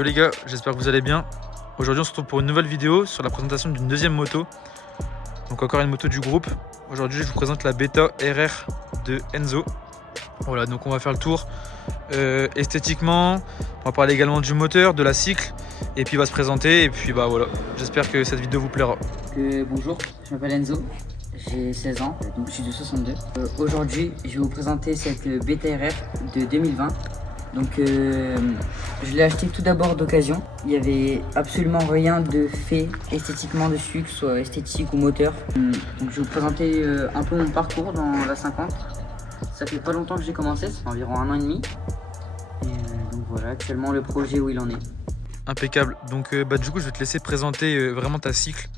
Yo les gars, j'espère que vous allez bien. Aujourd'hui on se retrouve pour une nouvelle vidéo sur la présentation d'une deuxième moto. Donc encore une moto du groupe. Aujourd'hui je vous présente la Beta RR de Enzo. Voilà, donc on va faire le tour esthétiquement. On va parler également du moteur, de la cycle. Et puis il va se présenter et puis bah voilà. J'espère que cette vidéo vous plaira. Bonjour, je m'appelle Enzo, j'ai 16 ans, donc je suis de 62. Aujourd'hui, je vais vous présenter cette Beta RR de 2020. Donc je l'ai acheté tout d'abord d'occasion. Il n'y avait absolument rien de fait esthétiquement dessus, que ce soit esthétique ou moteur. Donc je vais vous présenter un peu mon parcours dans la 50. Ça fait pas longtemps que j'ai commencé, ça fait environ 1 an et demi. Et donc voilà, actuellement le projet où il en est. Impeccable. Donc du coup je vais te laisser présenter vraiment ta cycle.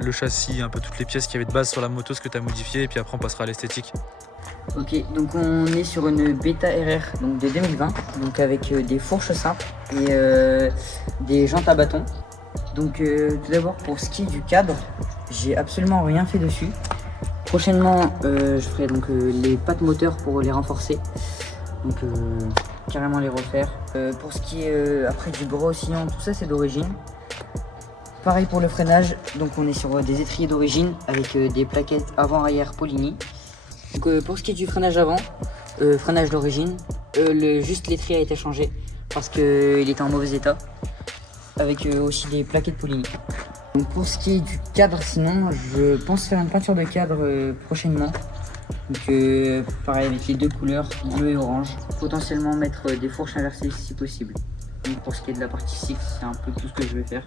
Le châssis, un peu toutes les pièces qu'il y avait de base sur la moto, ce que tu as modifié, et puis après on passera à l'esthétique. Ok, donc on est sur une Beta RR donc de 2020, donc avec des fourches simples et des jantes à bâton. Donc tout d'abord pour ce qui est du cadre, j'ai absolument rien fait dessus. Prochainement je ferai donc les pattes moteurs pour les renforcer, donc carrément les refaire. Pour ce qui est après du bras oscillant, tout ça c'est d'origine. Pareil pour le freinage, donc on est sur des étriers d'origine avec des plaquettes avant-arrière Polini. Donc pour ce qui est du freinage avant, freinage d'origine, juste l'étrier a été changé parce qu'il était en mauvais état, avec aussi des plaquettes Polini. Donc pour ce qui est du cadre, sinon je pense faire une peinture de cadre prochainement. Donc pareil avec les deux couleurs, bleu et orange. Potentiellement mettre des fourches inversées si possible. Donc pour ce qui est de la partie cycle, c'est un peu tout ce que je vais faire.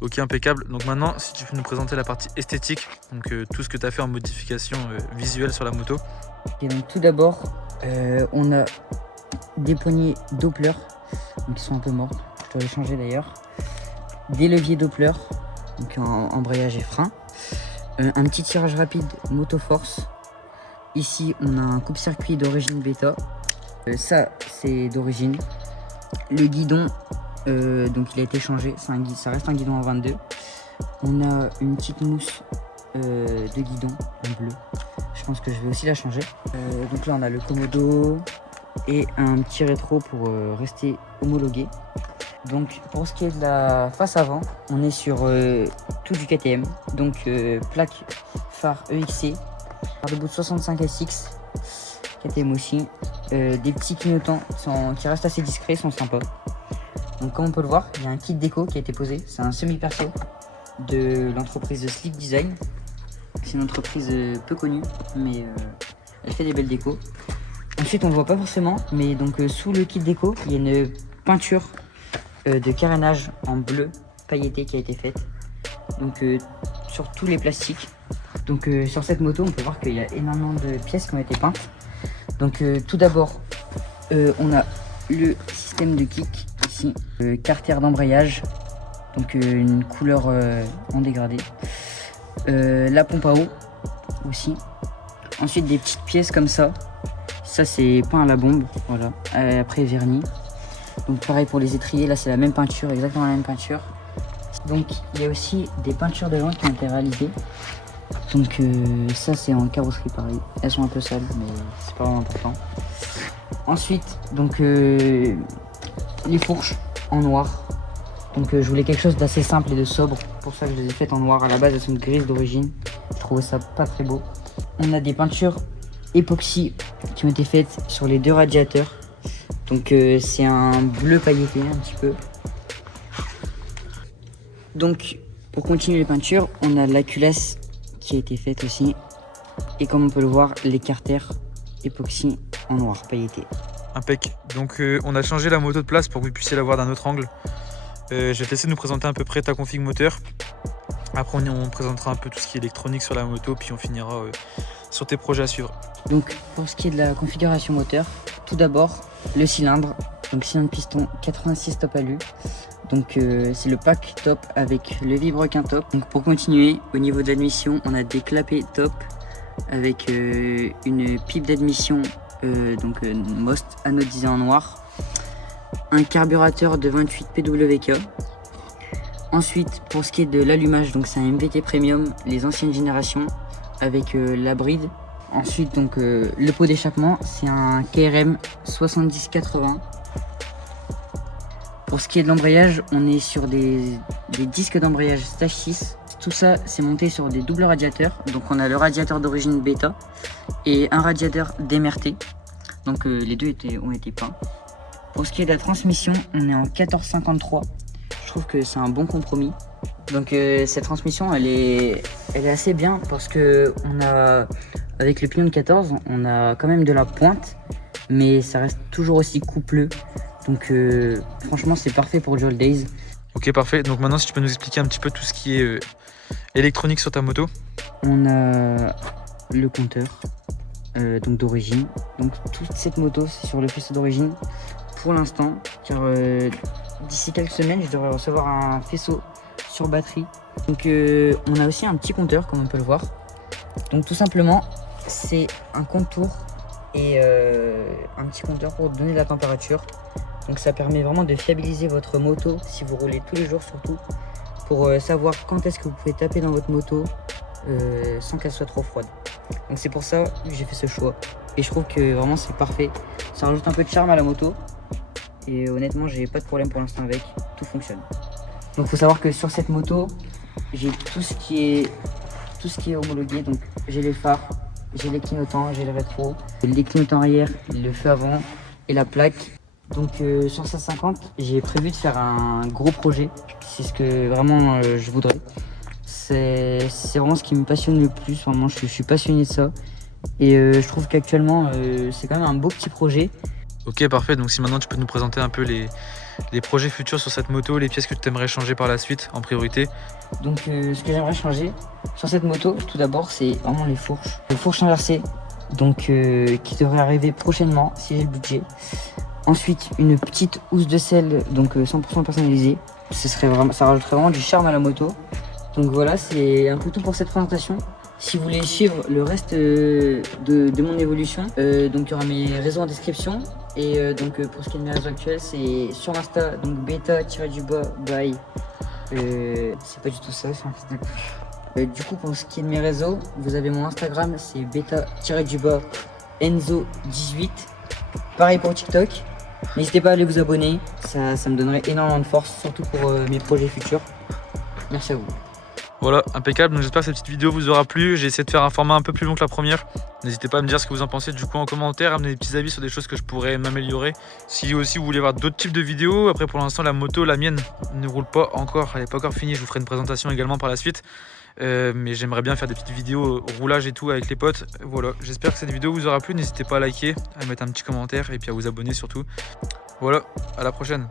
Ok, impeccable. Donc maintenant, si tu peux nous présenter la partie esthétique, donc tout ce que tu as fait en modification visuelle sur la moto. Et donc tout d'abord, on a des poignées Doppler, donc qui sont un peu mortes, je dois les changer d'ailleurs. Des leviers Doppler, donc en embrayage et frein. Un petit tirage rapide Motoforce. Ici, on a un coupe-circuit d'origine Beta. Ça, c'est d'origine. Le guidon, donc il a été changé, ça reste un guidon en 22. On a une petite mousse de guidon en bleu. Je pense que je vais aussi la changer. Donc là on a le Komodo et un petit rétro pour rester homologué. Donc pour ce qui est de la face avant, on est sur tout du KTM. Donc plaque phare EXC, phare de bout de 65 SX, KTM aussi. Des petits clignotants qui restent assez discrets, sont sympas. Donc comme on peut le voir, il y a un kit déco qui a été posé. C'est un semi-perso de l'entreprise Sleek Design. C'est une entreprise peu connue, mais elle fait des belles décos. Ensuite on ne voit pas forcément, mais donc sous le kit déco, il y a une peinture de carénage en bleu pailleté qui a été faite. Donc sur tous les plastiques. Donc sur cette moto, on peut voir qu'il y a énormément de pièces qui ont été peintes. Donc tout d'abord, on a le système de kick ici, carter d'embrayage, donc une couleur en dégradé, la pompe à eau aussi. Ensuite des petites pièces comme ça c'est peint à la bombe, voilà. Après vernis. Donc pareil pour les étriers, là c'est la même peinture, exactement la même peinture. Donc il y a aussi des peintures de jantes qui ont été réalisées. Donc ça c'est en carrosserie pareil, elles sont un peu sales mais c'est pas vraiment important. Ensuite donc les fourches en noir. Donc je voulais quelque chose d'assez simple et de sobre, pour ça que je les ai faites en noir. À la base elles sont grises d'origine, je trouvais ça pas très beau. On a des peintures époxy qui ont été faites sur les deux radiateurs. Donc c'est un bleu pailleté un petit peu. Donc pour continuer les peintures, on a la culasse qui a été faite aussi. Et comme on peut le voir, les carters époxy en noir pailleté. Impec. Donc on a changé la moto de place pour que vous puissiez la voir d'un autre angle. Je vais te laisser nous présenter à peu près ta config moteur. Après on présentera un peu tout ce qui est électronique sur la moto, puis on finira sur tes projets à suivre. Donc pour ce qui est de la configuration moteur, tout d'abord le cylindre, donc cylindre piston 86 top alu. Donc c'est le pack top avec le vibrequin top. Donc pour continuer, au niveau de l'admission, on a des clapets top avec une pipe d'admission donc Most anodisé en noir, un carburateur de 28 PWK. Ensuite pour ce qui est de l'allumage, donc c'est un MVT Premium, les anciennes générations avec la bride. Ensuite donc le pot d'échappement, c'est un KRM 7080 Pour ce qui est de l'embrayage, on est sur des disques d'embrayage stage 6. Tout ça, c'est monté sur des doubles radiateurs. Donc on a le radiateur d'origine bêta et un radiateur d'MRT. Donc les deux ont été peints. Pour ce qui est de la transmission, on est en 1453. Je trouve que c'est un bon compromis. Donc cette transmission, elle est assez bien parce que avec le pignon de 14, on a quand même de la pointe, mais ça reste toujours aussi coupleux. Donc franchement, c'est parfait pour Jol Days. Ok, parfait. Donc maintenant, si tu peux nous expliquer un petit peu tout ce qui est électronique sur ta moto. On a le compteur donc d'origine. Donc toute cette moto, c'est sur le faisceau d'origine pour l'instant, car d'ici quelques semaines, je devrais recevoir un faisceau sur batterie. Donc on a aussi un petit compteur, comme on peut le voir. Donc tout simplement, c'est un contour et un petit compteur pour donner la température. Donc ça permet vraiment de fiabiliser votre moto si vous roulez tous les jours, surtout pour savoir quand est-ce que vous pouvez taper dans votre moto sans qu'elle soit trop froide. Donc c'est pour ça que j'ai fait ce choix et je trouve que vraiment c'est parfait. Ça rajoute un peu de charme à la moto et honnêtement j'ai pas de problème pour l'instant avec, tout fonctionne. Donc il faut savoir que sur cette moto j'ai tout ce qui est homologué. Donc j'ai les phares, j'ai les clignotants, j'ai le rétro, les clignotants arrière, le feu avant et la plaque. Donc sur 150, j'ai prévu de faire un gros projet. C'est ce que vraiment je voudrais. C'est vraiment ce qui me passionne le plus. Vraiment, je suis passionné de ça. Et je trouve qu'actuellement, c'est quand même un beau petit projet. Ok, parfait. Donc si maintenant tu peux nous présenter un peu les projets futurs sur cette moto, les pièces que tu aimerais changer par la suite en priorité. Donc ce que j'aimerais changer sur cette moto, tout d'abord, c'est vraiment les fourches. Les fourches inversées, donc qui devraient arriver prochainement si j'ai le budget. Ensuite, une petite housse de selle, donc 100% personnalisée. Ça rajouterait vraiment du charme à la moto. Donc voilà, c'est un peu tout pour cette présentation. Si vous voulez suivre le reste de mon évolution, donc il y aura mes réseaux en description. Et donc pour ce qui est de mes réseaux actuels, c'est sur Insta, donc beta-by. C'est pas du tout ça, c'est un fils de... Du coup, pour ce qui est de mes réseaux, vous avez mon Instagram, c'est beta-enzo18. Pareil pour TikTok. N'hésitez pas à aller vous abonner, ça me donnerait énormément de force, surtout pour mes projets futurs. Merci à vous. Voilà, impeccable. Donc j'espère que cette petite vidéo vous aura plu. J'ai essayé de faire un format un peu plus long que la première. N'hésitez pas à me dire ce que vous en pensez du coup en commentaire, à me donner des petits avis sur des choses que je pourrais m'améliorer. Si aussi vous voulez voir d'autres types de vidéos, après pour l'instant la moto, la mienne, ne roule pas encore, elle n'est pas encore finie. Je vous ferai une présentation également par la suite. Mais j'aimerais bien faire des petites vidéos roulage et tout avec les potes. Voilà, j'espère que cette vidéo vous aura plu. N'hésitez pas à liker, à mettre un petit commentaire et puis à vous abonner surtout. Voilà, à la prochaine.